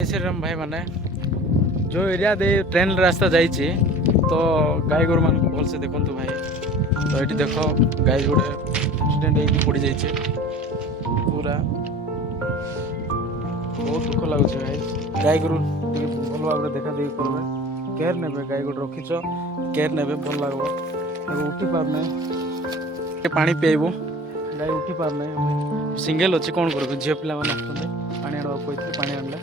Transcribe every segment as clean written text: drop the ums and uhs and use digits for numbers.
श्री राम भाई माने जो एरिया दे ट्रेन रास्ता जाइए तो गाय गोरु मान को भलसे देखु भाई। तो ये देख गाय गोटे एक्सीडेंट होगी पड़ जाइए पूरा बहुत दुख लगुच भाई। गाय गोरु भल भाव देखा देखी करवे केयर ने गाय गोटे रखीच केयर ने भल लगे उठी पारना पानी पीबू गाय उठी पारना सिंगल अच्छे कौन कर झील पिला पानी आना कहते पानी आनला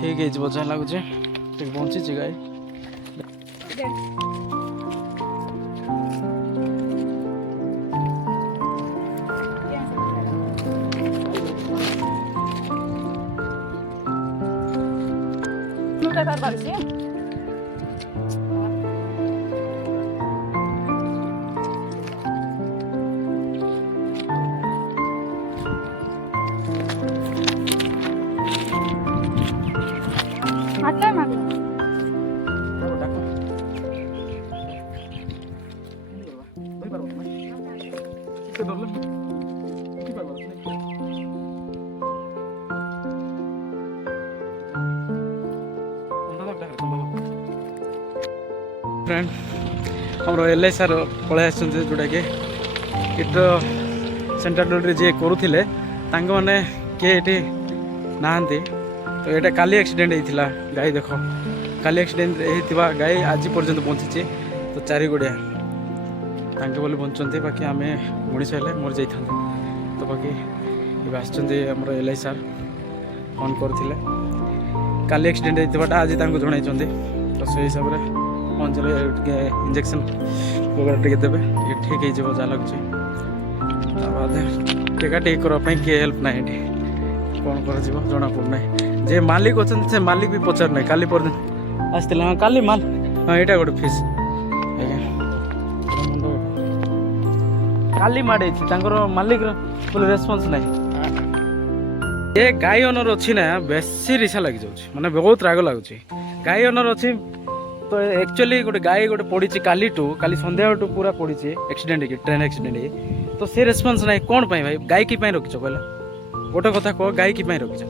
ठीक है जहाँ लगुच बंची गाय फ्रेंड हमर एल आई सार पलि आस जोटा कि किट सेंट्रल जी करुले मैंने किए ये नहांती। तो ये काली एक्सीडेंट होता गाय देख काली एक्सीडेंट होता गाय आज पर्यंत बंची तो 4 गोड़िया तांके बोले बंचते बाकी आम मनीष हेले मर जाता तो बाकी आसम एल आई सार फोन करते काली एक्सीडेंट होता आज जन तो से हिसाब से पहुँचल इंजेक्शन वगैरह टे देवे ठीक है जहाँ लगुच टेका टेक करने किए हेल्प ना ये कौन कर जना पड़ना जे मालिक अच्छा से मालिक भी पचार ना काली पर आसला हाँ काली माल हाँ यहाँ गोटे फिश काली माड़े मालिक रेस्पन्स ना ये गाय ओनर अच्छी ना बेसी रिसा लगी जाऊँ माने बहुत राग लगुच गाय ओनर अच्छी तो एक्चुअली गोटे गाय गोटे पड़ी काली संध्या पूरा पड़ी एक्सीडेंट ट्रेन एक्सीडेंट तो से रेस्पन्स ना कौन भाई गाय की रखिच कहला गोटे कथा कह गाय की रखिच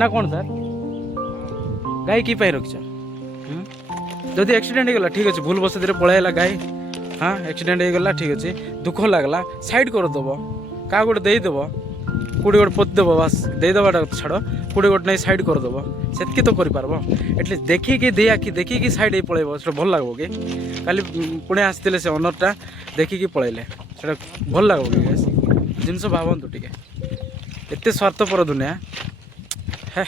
ना कौन सर गाय की रखिच जदि एक्सीडेंट हो गला ठीक अच्छे भूल बस पलैला गाय हाँ एक्सीडेंट हो गला ठीक अच्छे दुख लगला साइड करदेव क्या गोटे देदेव कूड़े गोटे पोतदेव बास देदेवाटा छाड़ कूड़े गोटे नहीं साइड करदेव से तो कर एटलिस्ट देखिकी दे आखि देखिकी साइड पलैब से भल लगो कि काली पुणे आसते से ओनरटा देखिकी पलैले से भल लगो कि जिनस भावतु टे एत स्वार्थपर दुनिया है।